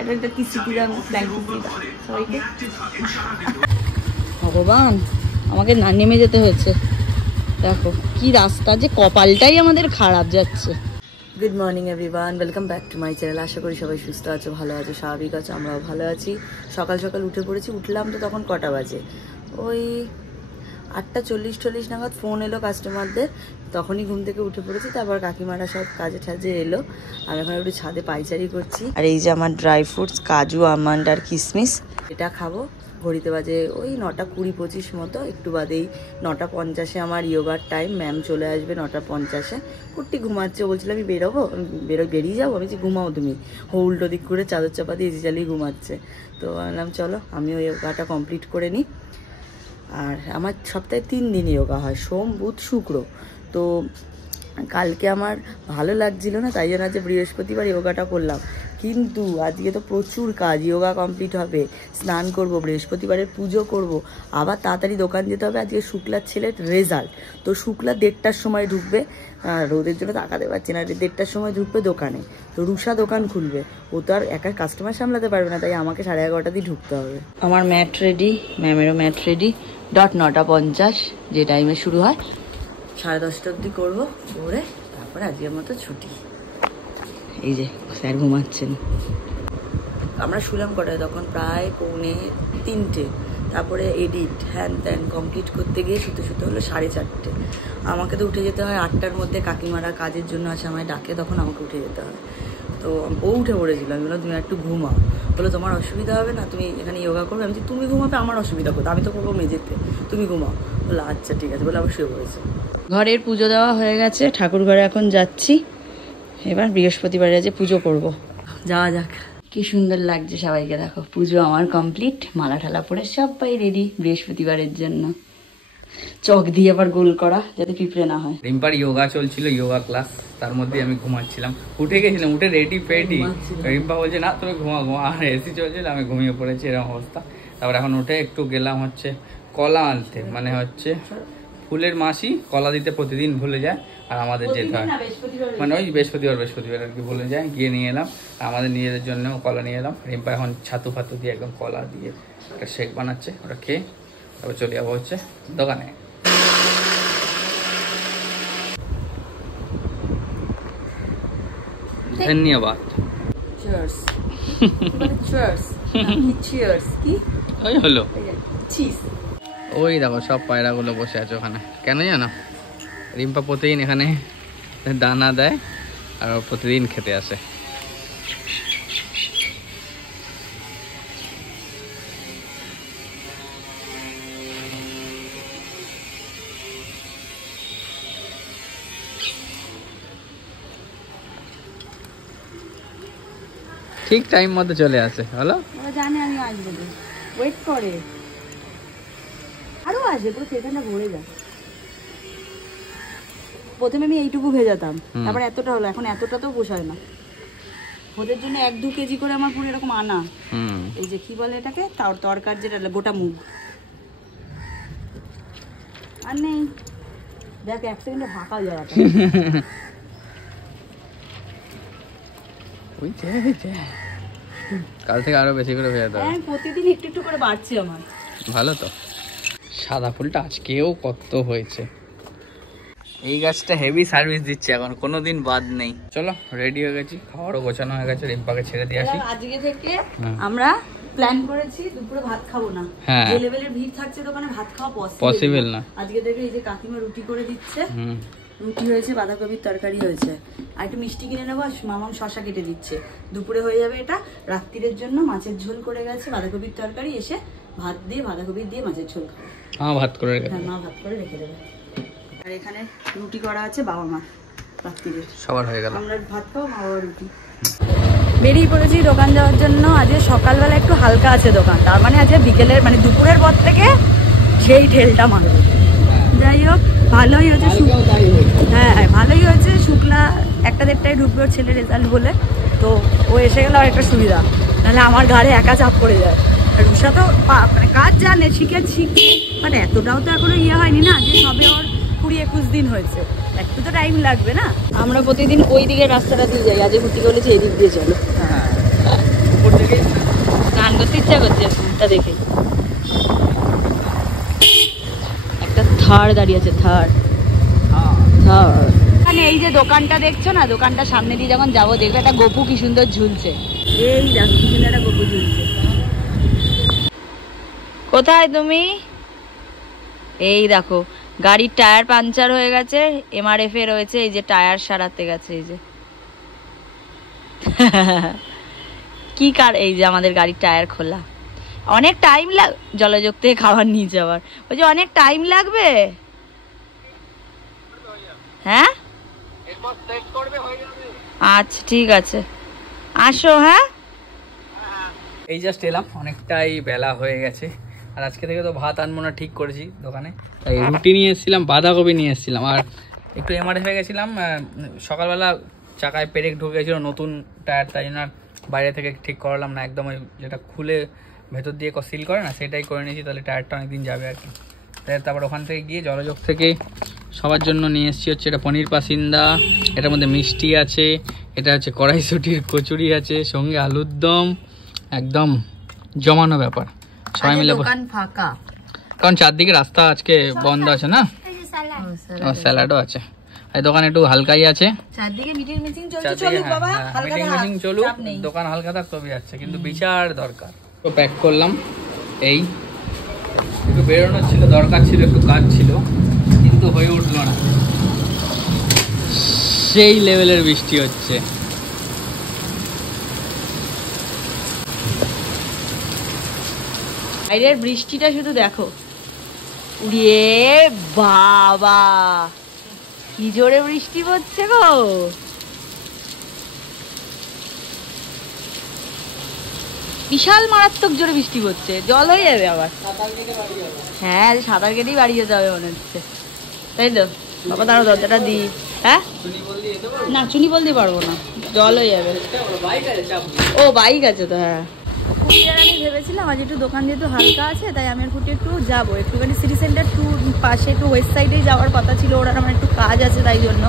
একটা কিসি দিলাম, সবাইকে। ভগবান, আমাকে না নেমে যেতে হয়েছে। দেখো কি রাস্তা, যে কপালটাই আমাদের খারাপ যাচ্ছে। Good morning everyone, welcome back to my channel. আশা করি সবাই সুস্থ আছো, ভালো আছো, স্বাভাবিক আছো। আমরাও ভালো আছি। সকাল সকাল উঠে পড়েছি। উঠলাম তো তখন কটা বাজে, ওই 8:40 নাগাদ ফোন এলো কাস্টমারদের, তখনই ঘুম থেকে উঠে পড়েছি। তারপর কাকিমারা সব কাজে ঠাজে এলো, আমি এখন একটু ছাদে পাইচারি করছি। আর এই যে আমার ড্রাই ফ্রুটস, কাজু, আমন্ড আর কিশমিশ, এটা খাবো। ঘড়িতে বাজে ওই 9:20-25 মতো, একটু বাদেই 9:50 আমার ইয়োগার টাইম। ম্যাম চলে আসবে 9:50। কুট্টি ঘুমাচ্ছে, বলছিল আমি বেরোবো, বেরিয়ে যাবো। আমি যে ঘুমাও তুমি, উল্টো দিক করে চাদর চাপা দিয়ে এসি চালিয়ে ঘুমাচ্ছে। তো বললাম চলো আমিও ইয়োগাটা কমপ্লিট করে নিই। আর আমার সপ্তাহে 3 দিন ইয়োগা হয়, সোম, বুধ, শুক্র। তো কালকে আমার ভালো লাগছিল না, তাই জন্য আজকে বৃহস্পতিবার ইয়োগাটা করলাম। কিন্তু আজকে তো প্রচুর কাজ, ইয়োগা কমপ্লিট হবে, স্নান করব, বৃহস্পতিবারের পুজো করব, আবার তাড়াতাড়ি দোকান যেতে হবে। আজকে শুক্লার ছেলের রেজাল্ট, তো শুক্লা 1:30টার সময় ঢুকবে। রোদের জন্য তাকাতে পারছি না, 1:30টার সময় ঢুকবে দোকানে। তো রুষা দোকান খুলবে, ও তো আর একা কাস্টমার সামলাতে পারবে না, তাই আমাকে 11:30 দিয়ে ঢুকতে হবে। আমার ম্যাট রেডি, ম্যামেরও ম্যাট রেডি। 9:50 যে টাইমে শুরু হয়, 10:30 অবধি করবো করে, তারপরে আজকের মতো ছুটি। এই যে স্যার ঘুমাচ্ছেন। আমরা শুলাম কটায়, তখন প্রায় 2:45। তারপরে এডিট হ্যান ত্যান কমপ্লিট করতে গিয়ে শুতে হলো 4:30। আমাকে তো উঠে যেতে হয় 8টার মধ্যে। কাকিমারা কাজের জন্য আছে, আমায় ডাকে, তখন আমাকে উঠে যেতে হয়। তো ও উঠে পড়েছিল, আমি বললাম তুমি একটু ঘুমাও। বলো তোমার অসুবিধা হবে না, তুমি এখানে ইয়োগা করবে। আমি তুমি ঘুমাবে, আমার অসুবিধা করতে, আমি তো করবো মেঝেতে, তুমি ঘুমাও। বলো আচ্ছা ঠিক আছে বলে আবার শুয়ে পড়েছে। ঘরের পুজো দেওয়া হয়ে গেছে, ঠাকুর ঘরে এখন যাচ্ছি। এবার বৃহস্পতিবারে যে পুজো করব, যাওয়া যাক। কি সুন্দর লাগছে সবাইকে, দেখো পুজো আমার কমপ্লিট, মালা ঠালা পরে সবাই রেডি বৃহস্পতিবারের জন্য। চক দিয়ে আবার গোল করা যাতে পিঁপড়ে না হয়। রিম্পার ইয়োগা চলছিল, ইয়োগা ক্লাস, তার মধ্যে আমি ঘুমাচ্ছিলাম। উঠে গেছিলাম, উঠে রেডি পেডি, রিম্পা বলছে না তুমি ঘুমা, আর এসি চলছিল, আমি ঘুমিয়ে পড়েছি, এরকম অবস্থা। তারপর এখন উঠে একটু গেলাম হচ্ছে কলা আনতে, মানে হচ্ছে ফুলের মাসি কলা দিতে প্রতিদিন ভুলে যায়, আর আমাদের যেতে হয়, মানে ওই বৃহস্পতিবার আর কি ভুলে যায়, গিয়ে নিয়ে এলাম। আমাদের নিজেদের জন্যও কলা নিয়ে এলাম। রিম্পা এখন ছাতু ফাতু দিয়ে একদম কলা দিয়ে একটা শেক বানাচ্ছে, ওটা খেয়ে তারপর চলে যাবো হচ্ছে দোকানে। ধন্যবাদ। চিয়ার্স। চিয়ার্স চিয়ার্স কি ওই হলো চিজ। ওই দেখো সব পায়রাগুলো বসে আছে ওখানে, কেন জানো? রিম্পা প্রতিদিন এখানে দানা দেয় আর প্রতিদিন খেতে আসে। ঠিক টাইম মতো চলে আসে, হলো জানে আমি আসবো, ওয়েট করে, আরো আসবে, পুরো সেখানটা ভরে যায়। প্রথমে আমি এইটুকু ভেজাতাম, তারপর এতটা হলো, এখন এতটা তো পোষায় না। ওদের জন্য 1-2 কেজি করে আমার পুরো এরকম আনা। এই যে কি বলে এটাকে, তরকার যেটা গোটা মুগ। আর নেই, দেখ 1 সেকেন্ডে ঢাকা যাওয়াটা। কাল থেকে আরো বেশি করে ভেজাতে হবে। হ্যাঁ, প্রতিদিন একটু করে বাড়ছে আমার। ভালো তো। সাদা ফুলটা আজকেও কত হয়েছে। এই গাছটা হেভি সার্ভিস দিচ্ছে, এখন কোনোদিন বাদ নেই। চলো রেডি হয়ে গেছি, খাওয়ারও গোছানো হয়ে গেছে, রিম্পাকে ছেড়ে দিয়ে আসি। আজকে থেকে আমরা প্ল্যান করেছি দুপুরে ভাত খাবো না, যে লেভেলের ভিড় থাকছে দোকানে ভাত খাওয়া পসিবল না। আজকে থেকে এই যে কাকিমা রুটি করে দিচ্ছে, রুটি হয়েছে, বাঁধাকপির তরকারি হয়েছে, আর একটু মিষ্টি কিনে নেবো, মামাম শশা কেটে দিচ্ছে। দুপুরে হয়ে যাবে এটা। রাত্রিরের জন্য মাছের ঝোল করে গেছে, বাঁধাকপির তরকারি, এসে ভাত দিয়ে বাঁধাকপি দিয়ে মাছের ঝোল খাবো। মা ভাত করে রেখে দেবে। আর এখানে রুটি করা আছে বাবা মা, রাত্রিরে সবার হয়ে গেল, আমরা ভাত খাবো, মা বাবা রুটি। বেরিয়ে পড়েছি দোকান যাওয়ার জন্য। আজকে সকালবেলা একটু হালকা আছে দোকান, তার মানে আজকে বিকেলের মানে দুপুরের পর থেকে সেই ঢেলটা মারবে। যাই হোক ভালোই হয়েছে, হ্যাঁ ভালোই হয়েছে। শুক্লা 1-1:30টায় ঢুকবে ওর ছেলের রেজাল্ট বলে, তো ও এসে গেলে আর একটা সুবিধা, নাহলে আমার ঘাড়ে একা চাপ পড়ে যায়। আর রুষা তো মানে কাজ জানে, শিখছি, বাট এতটাও তো এখনো হয়নি না, যে সবে ওর 20-21 দিন হয়েছে, একটু তো টাইম লাগবে না। আমরা প্রতিদিন ওই দিকের রাস্তাটা দিয়ে যাই, আজকে ভর্তি করেছি এই দিক দিয়ে চলো। উপর থেকে ইচ্ছা করছে ফোনটা দেখে। একটা থার দাঁড়িয়ে আছে, থার। এখানে এই যে দোকানটা দেখছো না, দোকানটা সামনে দিয়ে যখন যাবো দেখবে একটা গপু কি সুন্দর ঝুলছে। এই দেখো কি সুন্দর একটা গপু ঝুলছে। কোথায় তুমি? এই দেখো গাড়ির টায়ার পাঞ্চার হয়ে গেছে, MRF এ রয়েছে, এই যে টায়ার সারাতে গেছে। এই যে কি কার, এই যে আমাদের গাড়ির টায়ার খোলা। অনেক টাইম জলযোগ থেকে খাবার নিয়ে যাওয়ার, ওই যে অনেক টাইম লাগবে। হ্যাঁ আচ্ছা ঠিক আছে, আসো। হ্যাঁ এই জাস্ট এলাম, অনেকটাই বেলা হয়ে গেছে। আর আজকে থেকে তো ভাত আনবো না ঠিক করেছি দোকানে, তাই রুটি নিয়ে এসেছিলাম, বাঁধাকপি নিয়ে এসেছিলাম, আর একটু MRF হয়ে গেছিলাম। সকালবেলা চাকায় পেরেক ঢুকে গেছিলো নতুন টায়ার, তাই জন্য বাইরে থেকে ঠিক করালাম না, একদম ওই যেটা খুলে ভেতর দিয়ে সিল করে না সেটাই করে নিয়েছি, তাহলে টায়ারটা অনেকদিন যাবে আর কি। তারপর ওখান থেকে গিয়ে জলযোগ থেকে সবার জন্য নিয়ে এসেছি হচ্ছে এটা পনির পাসিন্দা, এটার মধ্যে মিষ্টি আছে, এটা হচ্ছে কড়াইশুটির কচুরি আছে, সঙ্গে আলুর দম, একদম জমানো ব্যাপার। সবাই মিলে দোকান ফাঁকা, কারণ চারদিকে রাস্তা আজকে বন্ধ আছে না, স্যালাডও আছে। এই দোকান একটু হালকাই আছে, চারদিকে মিটিং মিটিং চলছে, চলুক বাবা, মিটিং মিটিং চলুক, দোকান হালকা থাক তবে যাচ্ছে, কিন্তু বিচার দরকার। তো প্যাক করলাম, এই একটু বেরোনোর ছিল, দরকার ছিল, একটু কাজ ছিল, কিন্তু হয়ে উঠলো না, সেই লেভেলের বৃষ্টি হচ্ছে। বাইরের বৃষ্টিটা শুধু দেখো, উড়িয়ে বাবা কি জোরে বৃষ্টি পড়ছে গো। বিশাল মারাত্মক জোরে বৃষ্টি পড়ছে, জল হয়ে যাবে আবার। হ্যাঁ সাঁতার কেটেই বাড়ি যেতে হবে মনে হচ্ছে, তাই তো বাবা। দাঁড়ো দরজাটা দিই। হ্যাঁ না চুনি বল দিয়ে পারবো না, জল হয়ে যাবে। ও বাইক আছে তো, হ্যাঁ। আমি ভেবেছিলাম আজ একটু দোকান যেহেতু হালকা আছে, তাই আমি একটু যাবো একটুখানি সিটি সেন্টার টু পাশে একটু ওয়েস্ট সাইডেই যাওয়ার কথা ছিল, ওরা আমার একটু কাজ আছে তাই জন্য।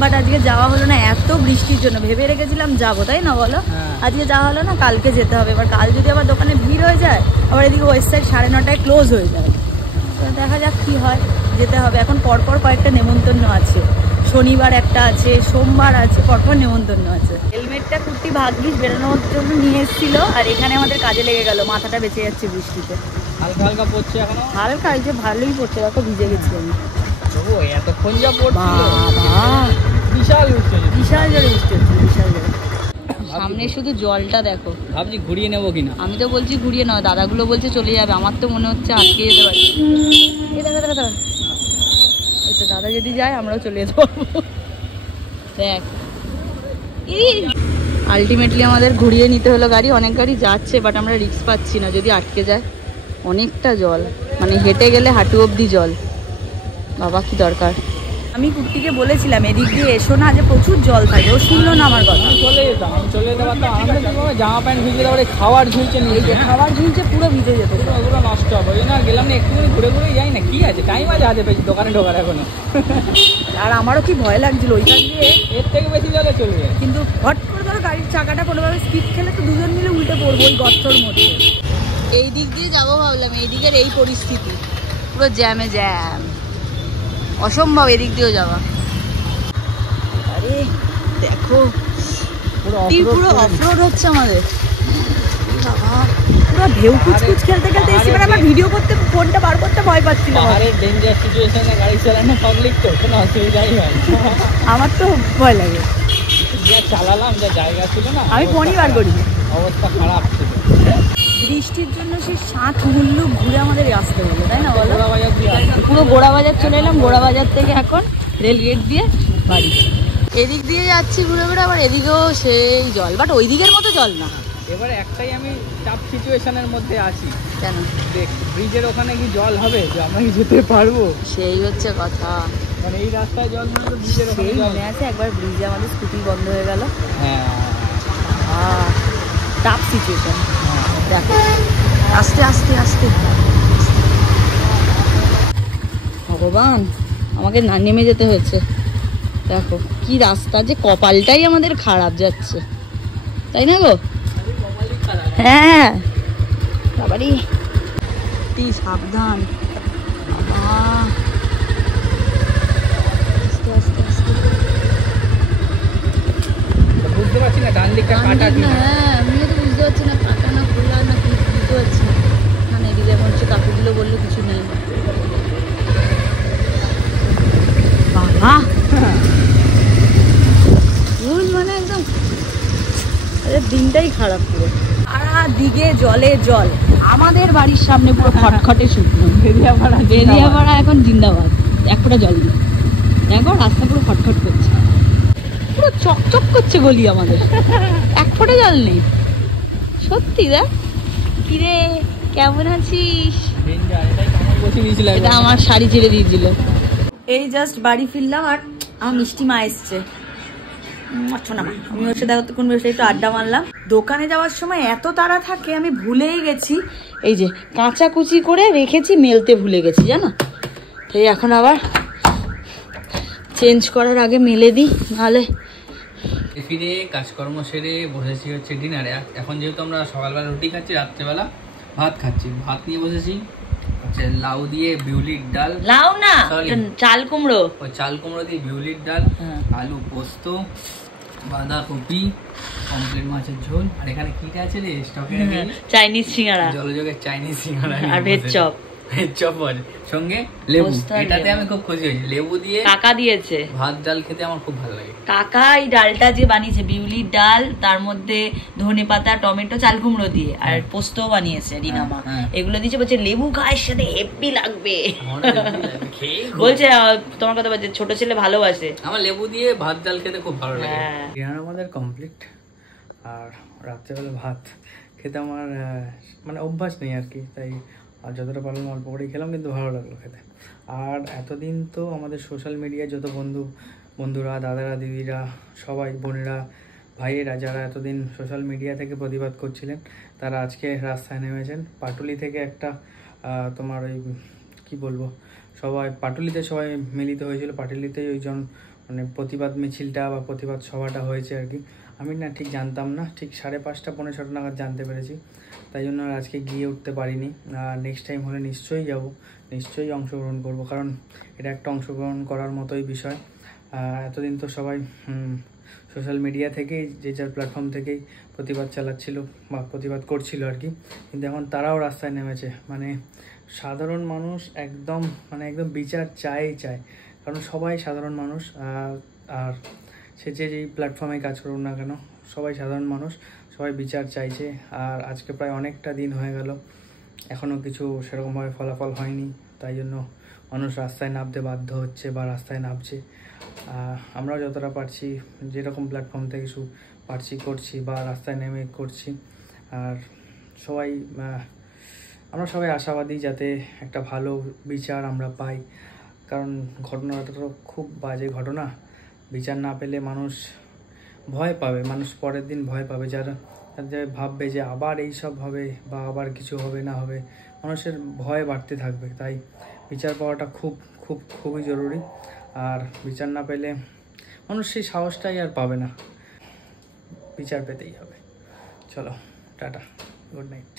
বাট আজকে যাওয়া হলো না এত বৃষ্টির জন্য। ভেবে রেখেছিলাম যাবো, তাই না বলো? আজকে যাওয়া হলো না, কালকে যেতে হবে। এবার কাল যদি আবার দোকানে ভিড় হয়ে যায়, আবার এদিকে ওয়েস্ট সাইড 9:30 ক্লোজ হয়ে যায়, তো দেখা যাক কি হয়। যেতে হবে। এখন পরপর কয়েকটা নেমন্তন্ন আছে, শনিবার একটা আছে, সোমবার আছে, পরপর নেমন্তন্ন আছে। হেলমেটটা কুর্তি ভাগ্যিস বেরোনোর জন্য নিয়ে এসেছিল, আর এখানে আমাদের কাজে লেগে গেল, মাথাটা বেঁচে যাচ্ছে বৃষ্টিতে। হালকা হালকা পড়ছে এখনো, হালকা এই যে ভালোই পড়ছে, দেখো ভিজে গেছি আমি। ও এতক্ষণ যা পড়ছিল, বিশাল বৃষ্টি, বিশাল জোরে বৃষ্টি হচ্ছে, বিশাল জোরে। সামনে শুধু জলটা দেখো, ভাবছি ঘুরিয়ে নেবো কিনা। আমি তো বলছি ঘুরিয়ে নাও, দাদাগুলো বলছে চলে যাবে, আমার তো মনে হচ্ছে আটকে যেতে পারি। এই দেখা দেখা দেখা, দাদা যদি যায় আমরাও চলে যেতে পারবো। দেখ আলটিমেটলি আমাদের ঘুরিয়ে নিতে হলো গাড়ি। অনেক গাড়ি যাচ্ছে, বাট আমরা রিস্ক পাচ্ছি না যদি আটকে যায়। অনেকটা জল, মানে হেঁটে গেলে হাঁটু অবধি জল। বাবা কি দরকার। আমি কুর্তিকে বলেছিলাম এদিক দিয়ে এসো না, যে প্রচুর জল থাকে, ও শুনলো না আমার কথা। চলে যেতাম, আমি চলে যেতে পারতাম, আমরা জামা প্যান্ট ভিজে, তারপরে খাবার ঝুলছে, নিয়ে খাবার ঝুলছে পুরো ভিজে যেত, ওগুলো নষ্ট হবে। ওই জন্য গেলাম না, একটুখানি ঘুরে ঘুরে যাই না, কি আছে টাইম আছে হাতে, পেয়েছি দোকানে ঢোকার এখনো। আর আমারও কি ভয় লাগছিল ওইখান দিয়ে, এর থেকে বেশি জলে চলে যায়। কিন্তু হট করে ধরো গাড়ির চাকাটা কোনোভাবে স্পিড খেলে তো দুজন মিলে উল্টে পড়বো ওই গর্তর মধ্যে। এই দিক দিয়ে যাবো ভাবলাম, এই দিকের এই পরিস্থিতি পুরো জ্যামে জ্যাম, অসম্ভব এদিক দিয়েও যাওয়া। আরে দেখো পুরো অফরোড হচ্ছে আমাদের, বাবা পুরো ঢেউ কুচকুচ খেলতে খেলতে এসে আবার ভিডিও করতে ফোনটা বার করতে ভয় পাচ্ছিলাম। আরে ডেঞ্জার সিচুয়েশনে গাড়ি চালানো পাবলিক তো কোনো অসুবিধাই হয়। আমার তো ভয় লাগে, যা চালালাম, যা জায়গা ছিল না, আমি ফোনই বার করি, অবস্থা খারাপ ছিল। বৃষ্টির জন্য সেই 7 মুল্লুক ঘুরে আমাদের আসতে হলো, তাই না বলো? পুরো গোড়াবাজার চলে এলাম, গোড়াবাজার থেকে এখন রেল গেট দিয়ে বাড়ি। এদিক দিয়ে যাচ্ছি ঘুরে ঘুরে, আবার এদিকেও সেই জল, বাট ওই দিকের মতো জল না। এবারে একটাই আমি টাফ সিচুয়েশনের মধ্যে আছি। কেন? দেখ ব্রিজের ওখানে কি জল হবে যে আমরা কি যেতে পারবো? সেই হচ্ছে কথা, মানে এই রাস্তায় জল মানে তো ব্রিজের ওখানে জল। মনে আছে একবার ব্রিজে আমাদের স্কুটি বন্ধ হয়ে গেল। হ্যাঁ টাফ সিচুয়েশন। দেখো আস্তে আস্তে আস্তে, ভগবান আমাকে না নেমে যেতে হয়েছে। দেখো কি রাস্তা, যে কপালটাই আমাদের খারাপ যাচ্ছে, তাই না গো? হ্যাঁ বাবারে কি সাবধান, বুঝতে পারছি না ডান দিকটা কাটা কি না। হ্যাঁ আমিও তো বুঝতে পারছি না কাটা না খোলা না কি, বুঝতে পারছি না। মানে এদিকে মনে হচ্ছে কাকুগুলো বললো কিছু নেই। বাবা মানে একদম দিনটাই খারাপ পুরো, সারা দিকে জলে জল। আমাদের বাড়ির সামনে পুরো খটখটে শুকনো, বেরিয়াপাড়া এখন জিন্দাবাদ, এক ফোঁটা জল নেই। দেখো রাস্তা পুরো খটখট করছে, পুরো চকচক করছে গলি আমাদের, এক ফোঁটা জল নেই। সত্যি দেখ কিরে কেমন আছিস? এটা আমার শাড়ি ছেড়ে দিয়েছিল। এই জাস্ট বাড়ি ফিরলাম আর আমার মিষ্টি মা এসছে। আমি ওর সাথে কোন বসে একটু আড্ডা মারলাম। দোকানে যাওয়ার সময় এত তাড়া থাকে আমি ভুলেই গেছি, এই যে কাঁচা কুচি করে রেখেছি, মেলতে ভুলে গেছি জানো। তো এখন আবার চেঞ্জ করার আগে মেলে দিই, নাহলে ফিরে কাজকর্ম সেরে বসেছি হচ্ছে ডিনারে। এখন যেহেতু আমরা সকালবেলা রুটি খাচ্ছি, রাত্রেবেলা ভাত খাচ্ছি। ভাত নিয়ে বসেছি হচ্ছে লাউ দিয়ে বিউলির ডাল, লাউ না চাল কুমড়ো, ওই চাল কুমড়ো দিয়ে বিউলির ডাল, আলু পোস্ত, বাঁধাকপি, পমফ্রেট মাছের ঝোল। আর এখানে কিটা আছে রে স্টকে, চাইনিজ সিঙ্গারা, জলযোগের চাইনিজ সিঙ্গারা আর ভেজ চপ। চপ আছে সঙ্গে লেবু। এটাতে আমি খুব খুশি হয়েছি, লেবু দিয়ে কাকা দিয়েছে ভাত ডাল খেতে আমার খুব ভালো লাগে। কাকা এই ডালটা যে বানিয়েছে বিউলির ডাল, তার মধ্যে ধনে পাতা, টমেটো, চাল কুমড়ো দিয়ে আর পোস্তও বানিয়েছে রিনামা, এগুলো দিয়েছে। বলছে লেবু খাওয়ার সাথে হেভি লাগবে, বলছে তোমার কথা বলছে ছোট ছেলে ভালোবাসে। আমার লেবু দিয়ে ভাত ডাল খেতে খুব ভালো লাগে। ডিনার আমাদের কমপ্লিট, আর রাত্রেবেলা ভাত খেতে আমার মানে অভ্যাস নেই আর কি, তাই আর যতটা পারলাম অল্প করেই খেলাম, কিন্তু ভালো লাগলো খেতে। আর এতদিন তো আমাদের সোশ্যাল মিডিয়ায় যত বন্ধুরা, দাদারা, দিদিরা, সবাই, বোনেরা, ভাইয়েরা যারা এতদিন সোশ্যাল মিডিয়া থেকে প্রতিবাদ করছিলেন, তারা আজকে রাস্তায় নেমেছেন। পাটুলি থেকে একটা তোমার ওই কী বলবো, সবাই পাটুলিতে সবাই মিলিত হয়েছিল, পাটুলিতেই ওইজন মানে প্রতিবাদ মিছিলটা বা প্রতিবাদ সভাটা হয়েছে আর কি। আমি না ঠিক জানতাম না, ঠিক 5:30 পৌনে 6টা নাগাদ জানতে পেরেছি, তাই জন্য আর আজকে গিয়ে উঠতে পারিনি। আর নেক্সট টাইম হলে নিশ্চয়ই যাব, নিশ্চয়ই অংশগ্রহণ করব, কারণ এটা একটা অংশগ্রহণ করার মতোই বিষয়। এতদিন তো সবাই সোশ্যাল মিডিয়া থেকেই যে যার প্ল্যাটফর্ম থেকেই প্রতিবাদ চালাচ্ছিল বা প্রতিবাদ করছিল আর কি, কিন্তু এখন তারাও রাস্তায় নেমেছে। মানে সাধারণ মানুষ একদম বিচার চায়, কারণ সবাই সাধারণ মানুষ, আর সে যেই প্ল্যাটফর্মে কাজ করুন না কেন, সবাই সাধারণ মানুষ, সবাই বিচার চাইছে। আর আজকে প্রায় অনেকটা দিন হয়ে গেল, এখনও কিছু সেরকমভাবে ফলাফল হয়নি, তাই জন্য মানুষ রাস্তায় নামতে বাধ্য হচ্ছে বা রাস্তায় নামছে। আমরাও যতটা পারছি, যেরকম প্ল্যাটফর্ম থেকে করছি বা রাস্তায় নেমে করছি। আর আমরা সবাই আশাবাদী যাতে একটা ভালো বিচার আমরা পাই, কারণ ঘটনাটা তো খুব বাজে ঘটনা। বিচার না পেলে মানুষ ভয় পাবে, মানুষ পরের দিন ভয় পাবে, যারা ভাববে যে আবার এইসব হবে বা আবার কিছু হবে না হবে, মানুষের ভয় বাড়তে থাকবে। তাই বিচার পাওয়াটা খুবই জরুরি। আর বিচার না পেলে মানুষ সেই সাহসটাই আর পাবে না, বিচার পেতেই হবে। চলো টাটা, গুড নাইট।